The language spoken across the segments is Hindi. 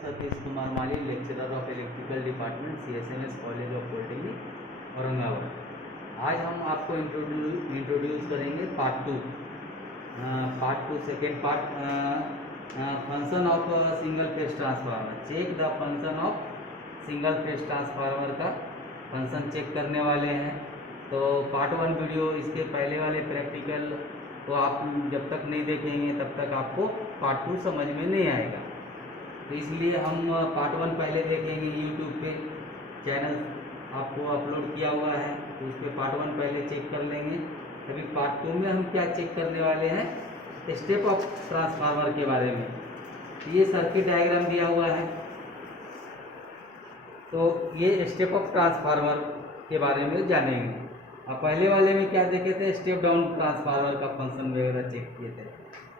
Satish Kumar Mali, lecturer of electrical department, CSMS college of polytechnic Aurangabad. आज हम आपको इंट्रोड्यूस करेंगे part two second part, function of single phase transformer. Check the function of single phase transformer का फंक्शन चेक करने वाले हैं। तो पार्ट 1 वीडियो, इसके पहले वाले प्रैक्टिकल तो आप जब तक नहीं देखेंगे तब तक आपको पार्ट 2 समझ में नहीं आएगा। तो इसलिए हम पार्ट 1 पहले देखेंगे। यूट्यूब पे चैनल आपको अपलोड किया हुआ है, तो उस पर पार्ट 1 पहले चेक कर लेंगे। अभी पार्ट 2 में हम क्या चेक करने वाले हैं, स्टेप ऑफ ट्रांसफार्मर के बारे में। ये सर्किट डायग्राम दिया हुआ है, तो ये स्टेप ऑफ ट्रांसफार्मर के बारे में जानेंगे। अब पहले वाले में क्या देखे थे, स्टेप डाउन ट्रांसफार्मर का फंक्शन वगैरह चेक किए थे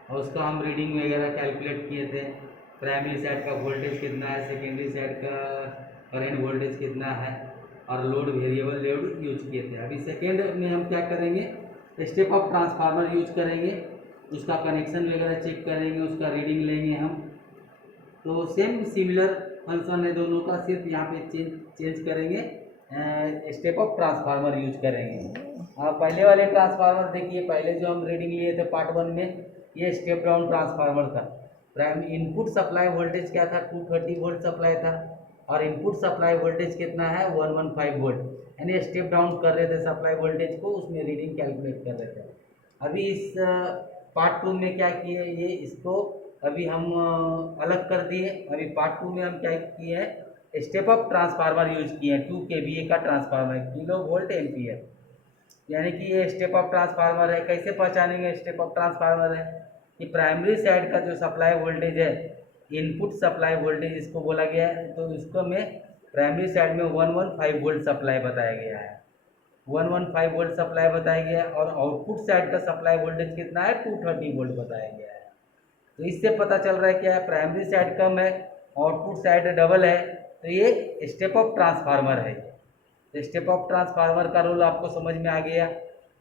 और उसका हम रीडिंग वगैरह कैलकुलेट किए थे। प्राइमरी साइड का वोल्टेज कितना है, सेकेंडरी साइड का करंट वोल्टेज कितना है, और लोड वेरिएबल लोड यूज किए थे। अभी सेकेंड में हम क्या करेंगे, स्टेप ऑफ ट्रांसफार्मर यूज करेंगे, उसका कनेक्शन वगैरह चेक करेंगे, उसका रीडिंग लेंगे हम। तो सेम सिमिलर फंक्शन है दोनों का, सिर्फ यहाँ पे चेंज करेंगे, स्टेप ऑफ ट्रांसफार्मर यूज करेंगे। पहले वाले ट्रांसफार्मर देखिए, पहले जो हम रीडिंग लिए थे पार्ट 1 में, ये स्टेप डाउन ट्रांसफार्मर था। प्राइम इनपुट सप्लाई वोल्टेज क्या था, 230 वोल्ट सप्लाई था, और इनपुट सप्लाई वोल्टेज कितना है, 115 वोल्ट। यानी स्टेप डाउन कर रहे थे सप्लाई वोल्टेज को, उसमें रीडिंग कैलकुलेट कर रहे थे। अभी इस पार्ट 2 में क्या किए, ये इसको अभी हम अलग कर दिए। अभी पार्ट 2 में हम क्या किए हैं, स्टेप ऑफ ट्रांसफार्मर यूज किए हैं। 2 kVA का ट्रांसफार्मर, किलो वोल्ट एम्पियर, यानी कि ये स्टेप ऑफ ट्रांसफार्मर है। कैसे पहचानेंगे स्टेप ऑफ ट्रांसफार्मर है, कि प्राइमरी साइड का जो सप्लाई वोल्टेज है, इनपुट सप्लाई वोल्टेज इसको बोला गया है, तो इसको में प्राइमरी साइड में 115 वोल्ट सप्लाई बताया गया है, 115 वोल्ट सप्लाई बताया गया है। और आउटपुट साइड का सप्लाई वोल्टेज कितना है, 230 वोल्ट बताया गया है। तो इससे पता चल रहा है क्या है, प्राइमरी साइड कम है, आउटपुट साइड डबल है, तो ये स्टेप ऑफ ट्रांसफार्मर है। तो स्टेप ऑफ ट्रांसफार्मर का रोल आपको समझ में आ गया।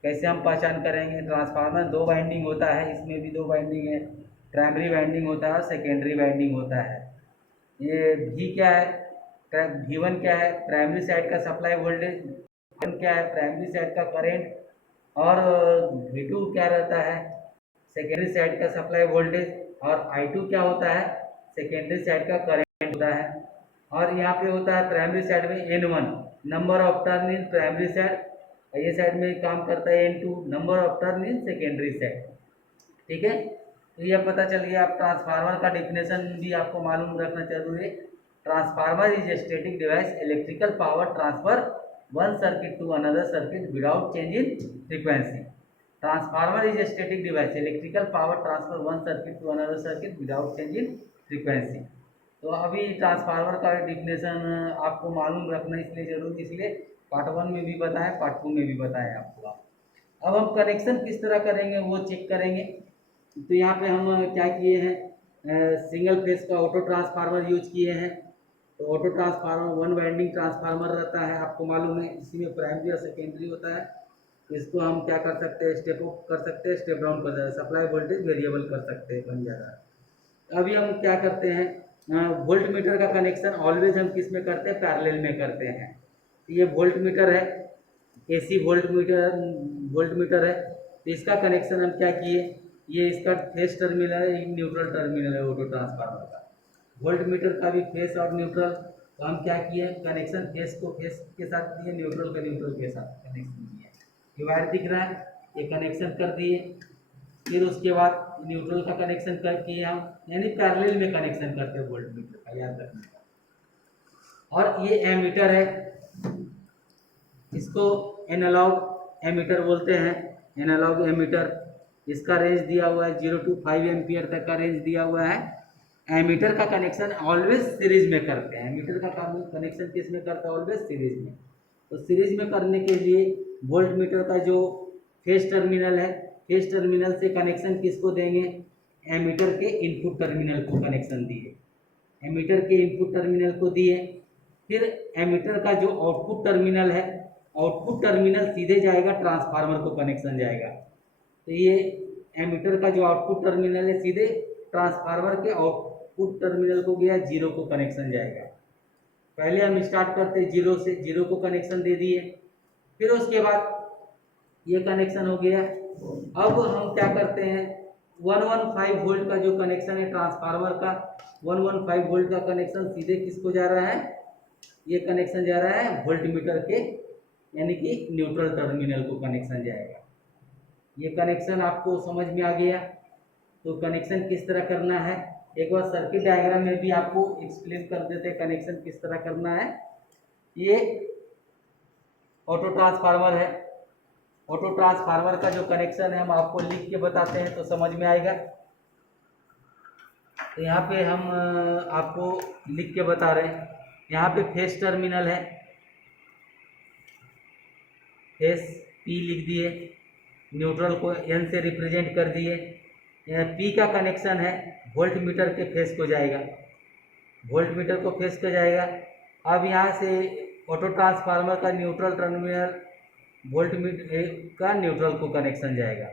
कैसे हम पहचान करेंगे, ट्रांसफार्मर 2 वाइंडिंग होता है, इसमें भी 2 वाइंडिंग है, प्राइमरी वाइंडिंग होता है और सेकेंडरी वाइंडिंग होता है। ये V क्या है, V1 क्या है, प्राइमरी साइड का सप्लाई वोल्टेज, V1 क्या है, प्राइमरी साइड का करेंट, और V2 क्या रहता है, सेकेंडरी साइड का सप्लाई वोल्टेज, और I2 क्या होता है, सेकेंडरी साइड का करंट होता है। और यहाँ पे होता है प्राइमरी साइड में N1, number of turn in primary side, ये साइड में काम करता है N2, number of turn in secondary side. ठीक है, तो यह पता चल गया। आप ट्रांसफार्मर का डेफिनेशन भी आपको मालूम रखना जरूरी है। Transformer is a static device, electrical power transfer one circuit to another circuit without change in frequency. Transformer is a static device, electrical power transfer one circuit to another circuit without change in frequency. तो अभी ट्रांसफार्मर का डेफिनेशन आपको मालूम रखना इसलिए जरूरी, इसलिए पार्ट 1 में भी बताएं, पार्ट 2 में भी बताएं आपको। अब हम कनेक्शन किस तरह करेंगे वो चेक करेंगे। तो यहाँ पे हम क्या किए हैं, सिंगल फेज का ऑटो ट्रांसफार्मर यूज किए हैं। तो ऑटो ट्रांसफार्मर 1 वाइंडिंग ट्रांसफार्मर रहता है, आपको मालूम है। इसी में प्राइमरी और सेकेंडरी होता है। इसको हम क्या कर सकते हैं, स्टेप अप कर सकते हैं, स्टेप डाउन कर सकते हैं, सप्लाई वोल्टेज वेरिएबल कर सकते हैं, बन जाता है। अभी हम क्या करते हैं, वोल्ट मीटर का कनेक्शन ऑलवेज हम किस में करते हैं, पैरेलल में करते हैं। ये वोल्ट मीटर है, AC वोल्ट मीटर है। तो इसका कनेक्शन हम क्या किए, ये इसका फेस टर्मिनल है, न्यूट्रल टर्मिनल है ऑटो ट्रांसफार्मर का। वोल्ट मीटर का भी फेस और न्यूट्रल, तो हम क्या किए, कनेक्शन फेस को फेस के साथ दिए, न्यूट्रल का न्यूट्रल के साथ कनेक्शन दिए। ये वायर दिख रहा है, ये कनेक्शन कर दिए। फिर उसके बाद न्यूट्रल का कनेक्शन कर किए हम, यानी पैरेलल में कनेक्शन करते हैं वोल्ट मीटर का, याद रखना। और ये एमीटर है, इसको एनालॉग एमीटर बोलते हैं, एनालॉग एमीटर। इसका रेंज दिया हुआ है 0 to 5 एम्पियर तक का रेंज दिया हुआ है। एमीटर का कनेक्शन ऑलवेज सीरीज में करते हैं। एमीटर का कनेक्शन किस में करते हैं, ऑलवेज सीरीज में। तो सीरीज में करने के लिए वोल्ट मीटर का जो फेस टर्मिनल है, फेस टर्मिनल से कनेक्शन किसको देंगे, एमीटर के इनपुट टर्मिनल को कनेक्शन दिए, एमीटर के इनपुट टर्मिनल को दिए। फिर एमीटर का जो आउटपुट टर्मिनल है, आउटपुट टर्मिनल सीधे जाएगा ट्रांसफार्मर को कनेक्शन जाएगा। तो ये एमीटर का जो आउटपुट टर्मिनल है सीधे ट्रांसफार्मर के आउटपुट टर्मिनल को गया, जीरो को कनेक्शन जाएगा। पहले हम स्टार्ट करते हैं जीरो से, जीरो को कनेक्शन दे दिए, फिर उसके बाद ये कनेक्शन हो गया। अब हम क्या करते हैं, 115 वोल्ट का जो कनेक्शन है ट्रांसफार्मर का, 115 वोल्ट का कनेक्शन सीधे किसको जा रहा है, ये कनेक्शन जा रहा है वोल्टमीटर के, यानी कि न्यूट्रल टर्मिनल को कनेक्शन जाएगा। ये कनेक्शन आपको समझ में आ गया। तो कनेक्शन किस तरह करना है, एक बार सर्किट डायग्राम में भी आपको एक्सप्लेन कर देते हैं कनेक्शन किस तरह करना है। ये ऑटो ट्रांसफार्मर है, ऑटो ट्रांसफार्मर का जो कनेक्शन है हम आपको लिख के बताते हैं तो समझ में आएगा। तो यहाँ पे हम आपको लिख के बता रहे हैं। यहाँ पे फेस टर्मिनल है, फेस पी लिख दिए, न्यूट्रल को एन से रिप्रेजेंट कर दिए। पी का कनेक्शन है वोल्ट मीटर के फेस को जाएगा, वोल्ट मीटर को फेस को जाएगा। अब यहाँ से ऑटो ट्रांसफार्मर का न्यूट्रल टर्मिनल वोल्ट मीटर का न्यूट्रल को कनेक्शन जाएगा।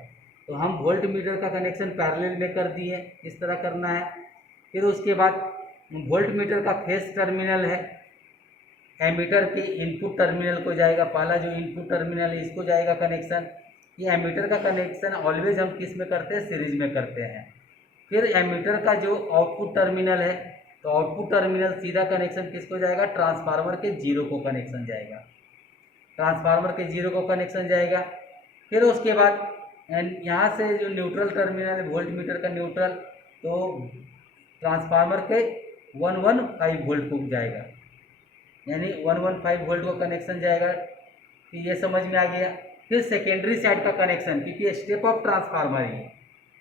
तो हम वोल्ट मीटर का कनेक्शन पैरेलल में कर दिए, इस तरह करना है। फिर उसके बाद वोल्ट मीटर का फेस टर्मिनल है, एमीटर के इनपुट टर्मिनल को जाएगा। पहला जो इनपुट टर्मिनल है इसको जाएगा कनेक्शन। ये एमीटर का कनेक्शन ऑलवेज हम किस में करते हैं, सीरीज में करते हैं। फिर एमीटर का जो आउटपुट टर्मिनल है, तो आउटपुट टर्मिनल सीधा कनेक्शन किसको जाएगा, ट्रांसफार्मर के जीरो को कनेक्शन जाएगा, ट्रांसफार्मर के जीरो को कनेक्शन जाएगा। फिर उसके बाद यहाँ से जो न्यूट्रल टर्मिनल है वोल्ट मीटर का न्यूट्रल, तो ट्रांसफार्मर के 115 वोल्ट को जाएगा, यानी 115 वोल्ट को कनेक्शन जाएगा। तो ये समझ में आ गया। फिर सेकेंडरी साइड का कनेक्शन, क्योंकि स्टेप अप ट्रांसफार्मर है,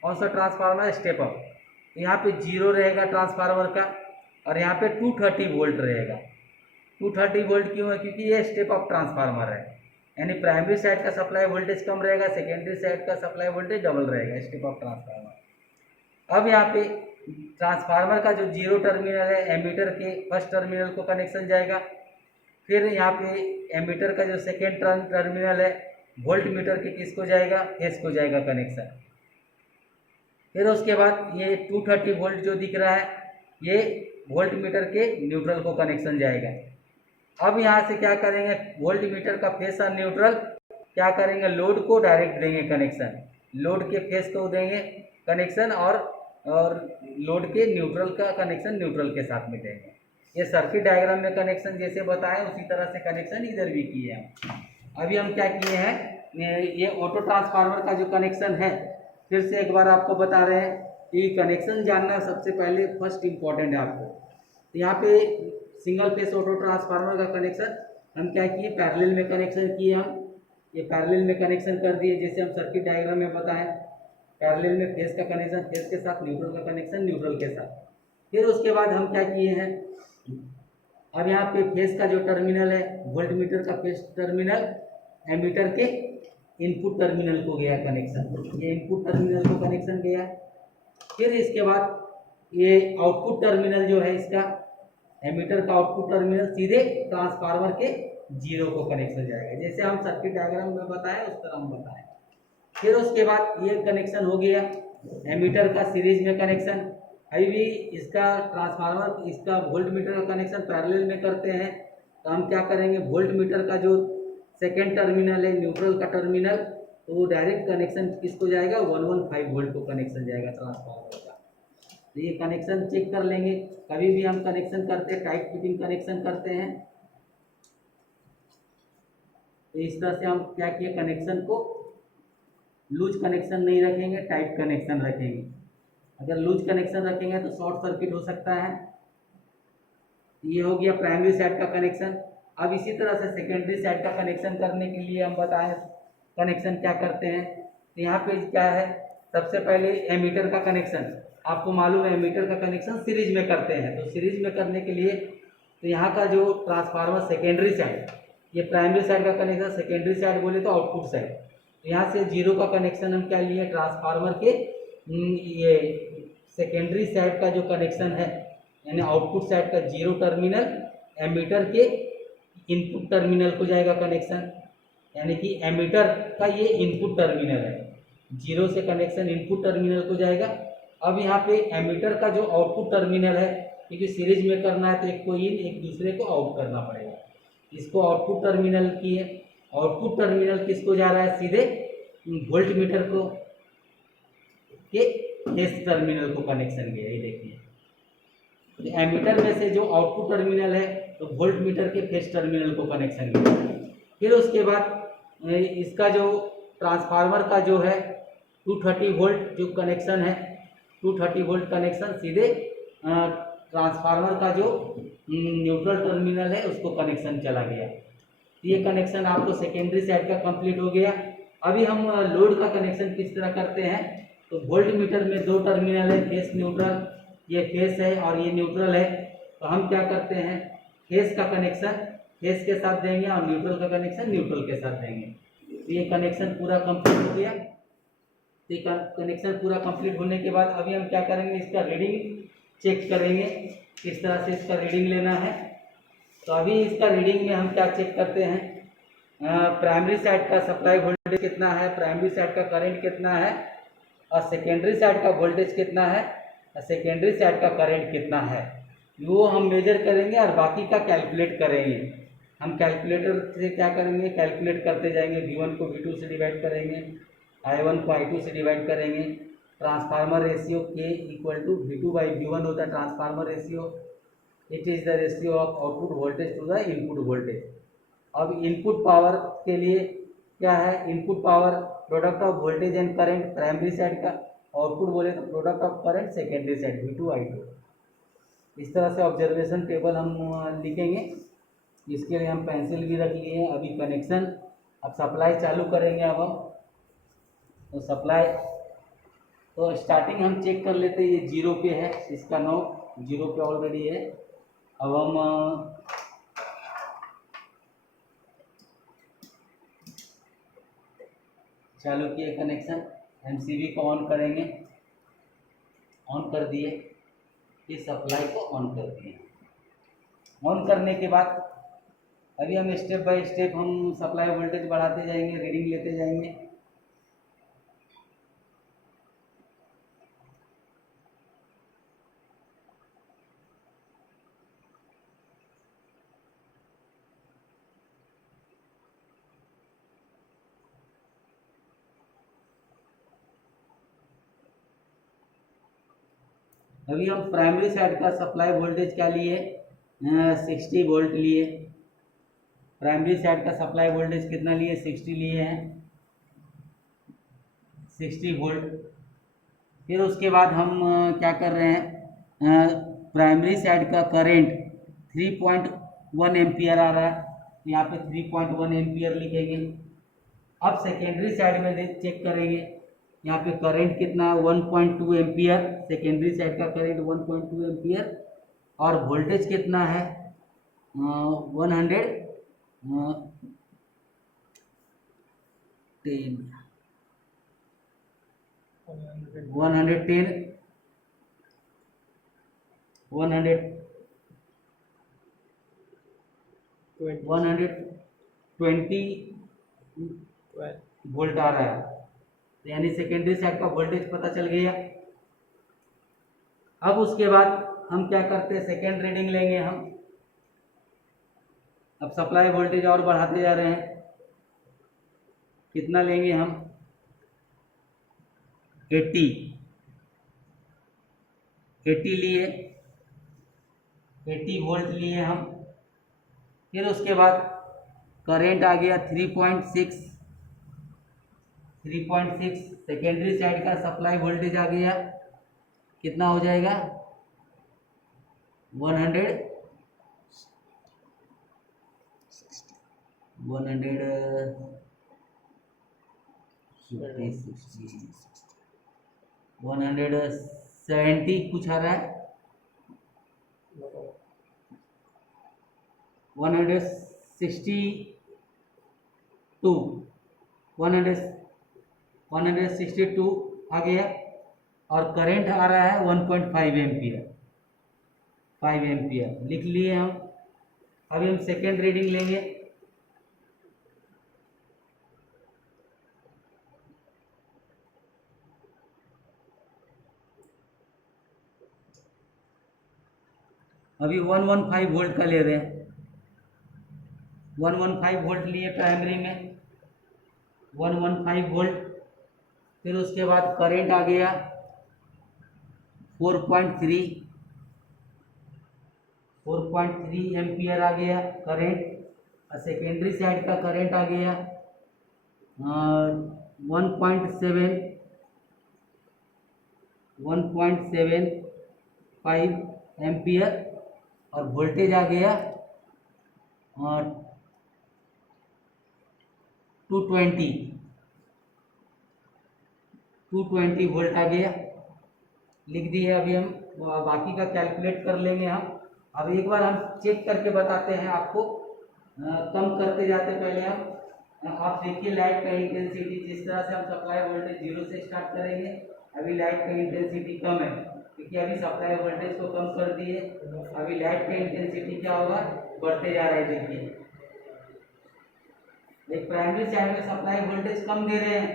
कौन सा ट्रांसफार्मर है, स्टेप अप। यहाँ पे जीरो रहेगा ट्रांसफार्मर का, और यहाँ पे 230 वोल्ट रहेगा। 230 वोल्ट क्यों है, क्योंकि ये स्टेप अप ट्रांसफार्मर है, यानी प्राइमरी साइड का सप्लाई वोल्टेज कम रहेगा, सेकेंडरी साइड का सप्लाई वोल्टेज डबल रहेगा, स्टेप अप ट्रांसफार्मर। अब यहाँ पे ट्रांसफार्मर का जो जीरो टर्मिनल है एमीटर के फर्स्ट टर्मिनल को कनेक्शन जाएगा। फिर यहाँ पे एमीटर का जो सेकेंड टर्मिनल है वोल्ट मीटर के किसको जाएगा, फेस को जाएगा कनेक्शन। फिर उसके बाद ये 230 वोल्ट जो दिख रहा है ये वोल्ट मीटर के न्यूट्रल को कनेक्शन जाएगा। अब यहाँ से क्या करेंगे, वोल्ट मीटर का फेस और न्यूट्रल क्या करेंगे, लोड को डायरेक्ट देंगे कनेक्शन, लोड के फेस को देंगे कनेक्शन, और लोड के न्यूट्रल का कनेक्शन न्यूट्रल के साथ में देंगे। ये सर्किट डायग्राम में कनेक्शन जैसे बताए उसी तरह से कनेक्शन इधर भी किए हैं। अभी हम क्या किए हैं, ये ऑटो ट्रांसफार्मर का जो कनेक्शन है फिर से एक बार आपको बता रहे हैं कि कनेक्शन जानना सबसे पहले फर्स्ट इम्पॉर्टेंट है आपको। तो यहाँ पे सिंगल फेस ऑटो ट्रांसफार्मर का कनेक्शन हम क्या किए, पैरेलल में कनेक्शन किए। हम ये पैरेलल में कनेक्शन कर दिए, जैसे हम सर्किट डायग्राम में बताएं, पैरेलल में फेस का कनेक्शन फेस के साथ, न्यूट्रल का कनेक्शन न्यूट्रल के साथ। फिर उसके बाद हम क्या किए हैं, अब यहाँ पे फेस का जो टर्मिनल है वोल्ट मीटर का फेस टर्मिनल एमीटर के इनपुट टर्मिनल को गया कनेक्शन, ये इनपुट टर्मिनल को कनेक्शन गया। फिर इसके बाद ये आउटपुट टर्मिनल जो है इसका एमीटर का आउटपुट टर्मिनल सीधे ट्रांसफार्मर के जीरो को कनेक्शन जाएगा, जैसे हम सर्किट डायग्राम में बताएं उस तरह हम बताएं। फिर उसके बाद ये कनेक्शन हो गया एमीटर का सीरीज में कनेक्शन। अभी भी इसका ट्रांसफार्मर इसका वोल्ट मीटर का कनेक्शन पैरेलल में करते हैं, तो हम क्या करेंगे, वोल्ट मीटर का जो सेकेंड टर्मिनल है न्यूट्रल का टर्मिनल, तो वो डायरेक्ट कनेक्शन किसको जाएगा, 115 वोल्ट को कनेक्शन जाएगा ट्रांसफार्मर का। तो ये कनेक्शन चेक कर लेंगे, कभी भी हम कनेक्शन करते हैं टाइट फिटिंग कनेक्शन करते हैं, तो इस तरह से हम क्या किए, कनेक्शन को लूज कनेक्शन नहीं रखेंगे, टाइट कनेक्शन रखेंगे। अगर लूज कनेक्शन रखेंगे तो शॉर्ट सर्किट हो सकता है। ये हो गया प्राइमरी साइड का कनेक्शन। अब इसी तरह से सेकेंडरी साइड का कनेक्शन करने के लिए हम बताएं कनेक्शन क्या करते हैं। तो यहाँ पे क्या है, सबसे पहले एमीटर का कनेक्शन, आपको मालूम है एमीटर का कनेक्शन सीरीज में करते हैं। तो सीरीज में करने के लिए तो यहाँ का जो ट्रांसफार्मर सेकेंडरी साइड, ये प्राइमरी साइड का कनेक्शन, सेकेंडरी साइड बोले तो आउटपुट साइड, तो यहाँ से जीरो का कनेक्शन हम क्या लिए, ट्रांसफार्मर के ये सेकेंडरी साइड का जो कनेक्शन है यानी आउटपुट साइड का जीरो टर्मिनल एमीटर के इनपुट टर्मिनल को जाएगा कनेक्शन, यानी कि एमीटर का ये इनपुट टर्मिनल है, जीरो से कनेक्शन इनपुट टर्मिनल को जाएगा। अब यहाँ पे एमीटर का जो आउटपुट टर्मिनल है, क्योंकि सीरीज में करना है तो एक को इन एक दूसरे को आउट करना पड़ेगा। इसको आउटपुट टर्मिनल की है, आउटपुट टर्मिनल किसको जा रहा है, सीधे वोल्ट मीटर को के फेस टर्मिनल को कनेक्शन गया। ये देखिए, तो एमीटर में से जो आउटपुट टर्मिनल है तो वोल्ट मीटर के फेस टर्मिनल को कनेक्शन गया। फिर उसके बाद इसका जो ट्रांसफार्मर का जो है 230 वोल्ट जो कनेक्शन है, 230 वोल्ट कनेक्शन सीधे ट्रांसफार्मर का जो न्यूट्रल टर्मिनल है उसको कनेक्शन चला गया। ये कनेक्शन आपको सेकेंडरी साइड का कंप्लीट हो गया। अभी हम लोड का कनेक्शन किस तरह करते हैं, तो वोल्ट मीटर में दो टर्मिनल है, फेस न्यूट्रल, ये फेस है और ये न्यूट्रल है। तो हम क्या करते हैं, फेस का कनेक्शन फेस के साथ देंगे और न्यूट्रल का कनेक्शन न्यूट्रल के साथ देंगे। तो ये कनेक्शन पूरा कंप्लीट हो गया। तो कनेक्शन पूरा कंप्लीट होने के बाद अभी हम क्या करेंगे, इसका रीडिंग चेक करेंगे, किस तरह से इसका रीडिंग लेना है। तो अभी इसका रीडिंग में हम क्या चेक करते हैं, प्राइमरी साइड का सप्लाई वोल्टेज कितना है, प्राइमरी साइड का करंट कितना है और सेकेंडरी साइड का वोल्टेज कितना है और सेकेंडरी साइड का करंट कितना है, वो हम मेजर करेंगे और बाकी का कैलकुलेट करेंगे। हम कैलकुलेटर से क्या करेंगे, कैलकुलेट करते जाएंगे। V1 को V2 से डिवाइड करेंगे, I1 को I2 से डिवाइड करेंगे। Transformer ratio K equal to V2/V1 होता है transformer ratio. It is the ratio of output voltage to the input voltage. अब इनपुट पावर के लिए क्या है, input power product of voltage and current primary side का, आउटपुट बोले तो product of current secondary side V2/I2। इस तरह से ऑब्जर्वेशन टेबल हम लिखेंगे। इसके लिए हम पेंसिल भी रख लिए हैं। अभी कनेक्शन, अब सप्लाई चालू करेंगे। अब हम तो सप्लाई, तो स्टार्टिंग हम चेक कर लेते हैं, ये 0 पे है, इसका नोब 0 पे ऑलरेडी है। अब हम चालू किए कनेक्शन, MCB को ऑन करेंगे, ऑन कर दिए, ये सप्लाई को ऑन कर दिए। ऑन करने के बाद अभी हम स्टेप बाय स्टेप हम सप्लाई वोल्टेज बढ़ाते जाएंगे, रीडिंग लेते जाएंगे। अभी हम प्राइमरी साइड का सप्लाई वोल्टेज क्या लिए, 60 वोल्ट लिए। प्राइमरी साइड का सप्लाई वोल्टेज कितना लिए, 60 लिए हैं, 60 वोल्ट। फिर उसके बाद हम क्या कर रहे हैं, प्राइमरी साइड का करंट 3.1 एम्पियर आ रहा है, यहाँ पे 3.1 एम्पियर लिखेंगे। अब सेकेंडरी साइड में चेक करेंगे, यहाँ पे करंट कितना, 1.2 एम्पियर, सेकेंडरी साइड का करंट 1.2 एम्पियर और वोल्टेज कितना है 110 120 वोल्ट आ रहा है। तो यानी सेकेंडरी साइड का वोल्टेज पता चल गया। अब उसके बाद हम क्या करते हैं, सेकेंड रीडिंग लेंगे हम। अब सप्लाई वोल्टेज और बढ़ाते जा रहे हैं, कितना लेंगे हम, 80 लिए, 80 वोल्ट लिए हम। फिर उसके बाद करंट आ गया 3.6, सेकेंडरी साइड का सप्लाई वोल्टेज आ गया, कितना हो जाएगा 160 170 कुछ आ रहा है, 162 आ गया और करंट आ रहा है 1.5 एम्पियर, 5 एम्पियर लिख लिए हम। अभी हम सेकेंड रीडिंग लेंगे। अभी 115 वोल्ट का ले रहे हैं, 115 वोल्ट लिए प्राइमरी में, 115 वोल्ट। फिर उसके बाद करंट आ गया 4.3 एम्पियर आ गया करंट। और सेकेंडरी साइड का करंट आ गया 1.75 एम्पियर। और वोल्टेज आ गया 220 वोल्ट आ गया, लिख दिए। अभी हम बाकी का कैलकुलेट कर लेंगे हम। अब एक बार हम चेक करके बताते हैं आपको, कम करते जाते पहले हम। आप देखिए लाइट का इंटेंसिटी, जिस तरह से हम सप्लाई वोल्टेज 0 से स्टार्ट करेंगे, अभी लाइट का इंटेंसिटी कम है क्योंकि अभी सप्लाई वोल्टेज को कम कर दिए। अभी लाइट का इंटेंसिटी क्या होगा, बढ़ते जा रहा है। देखिए एक प्राइमरी साइड में सप्लाई वोल्टेज कम दे रहे हैं,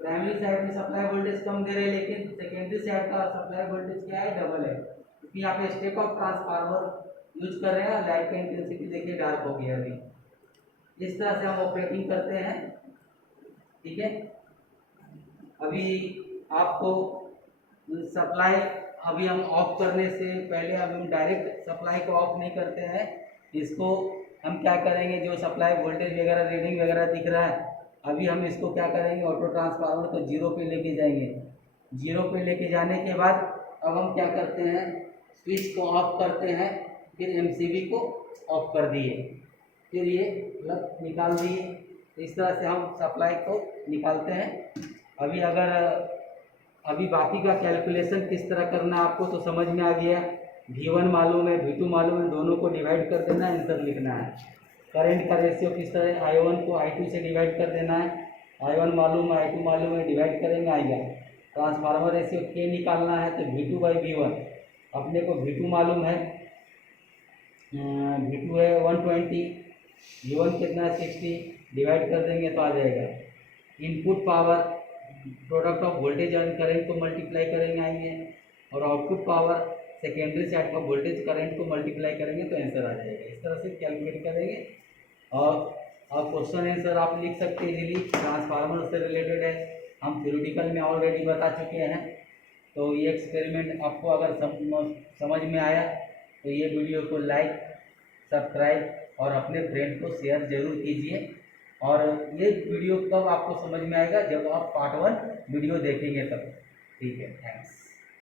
प्राइमरी साइड में सप्लाई वोल्टेज कम दे रहे हैं, लेकिन सेकेंडरी साइड का सप्लाई वोल्टेज क्या है, डबल है। क्योंकि यहाँ पे स्टेप अप ट्रांसफार्मर यूज कर रहे हैं। लाइट का इंटेंसिटी देखिए डार्क हो गया अभी। इस तरह से हम ऑपरेटिंग करते हैं, ठीक है। अभी आपको सप्लाई, अभी हम ऑफ करने से पहले अभी हम डायरेक्ट सप्लाई को ऑफ नहीं करते हैं। इसको हम क्या करेंगे, जो सप्लाई वोल्टेज वगैरह रीडिंग वगैरह दिख रहा है, अभी हम इसको क्या करेंगे, ऑटो ट्रांसफार्मर को 0 पे लेके जाएंगे। 0 पे लेके जाने के बाद अब हम क्या करते हैं, स्विच को ऑफ करते हैं, फिर एमसीबी को ऑफ कर दिए, फिर ये प्लग निकाल दिए। इस तरह से हम सप्लाई को निकालते हैं। अभी बाकी का कैलकुलेशन किस तरह करना है आपको तो समझ में आ गया। V1 मालूम है, V2 मालूम है, दोनों को डिवाइड कर देना है, आंसर लिखना है। करंट का रेशियो किस तरह है, I1 को I2 से डिवाइड कर देना है। I1 मालूम है, I2 मालूम है, डिवाइड करेंगे आएगा। ट्रांसफार्मर रेशियो K निकालना है तो V2/V1, अपने को V2 मालूम है, V2 है 120, V1 कितना है 60, डिवाइड कर देंगे तो आ जाएगा। Input power, product of voltage and current को मल्टीप्लाई करेंगे आएंगे, और आउटपुट पावर सेकेंडरी साइड का वोल्टेज करंट को मल्टीप्लाई करेंगे तो आंसर आ जाएगा। इस तरह से कैलकुलेट करेंगे और क्वेश्चन आंसर आप लिख सकते हैं इजीली। ट्रांसफार्मर से रिलेटेड है, हम थ्योरेटिकल में ऑलरेडी बता चुके हैं। तो ये एक्सपेरिमेंट आपको अगर समझ में आया तो ये वीडियो को लाइक, सब्सक्राइब और अपने फ्रेंड को शेयर जरूर कीजिए। और ये वीडियो कब आपको समझ में आएगा, जब आप पार्ट 1 वीडियो देखेंगे तब। ठीक है, थैंक्स।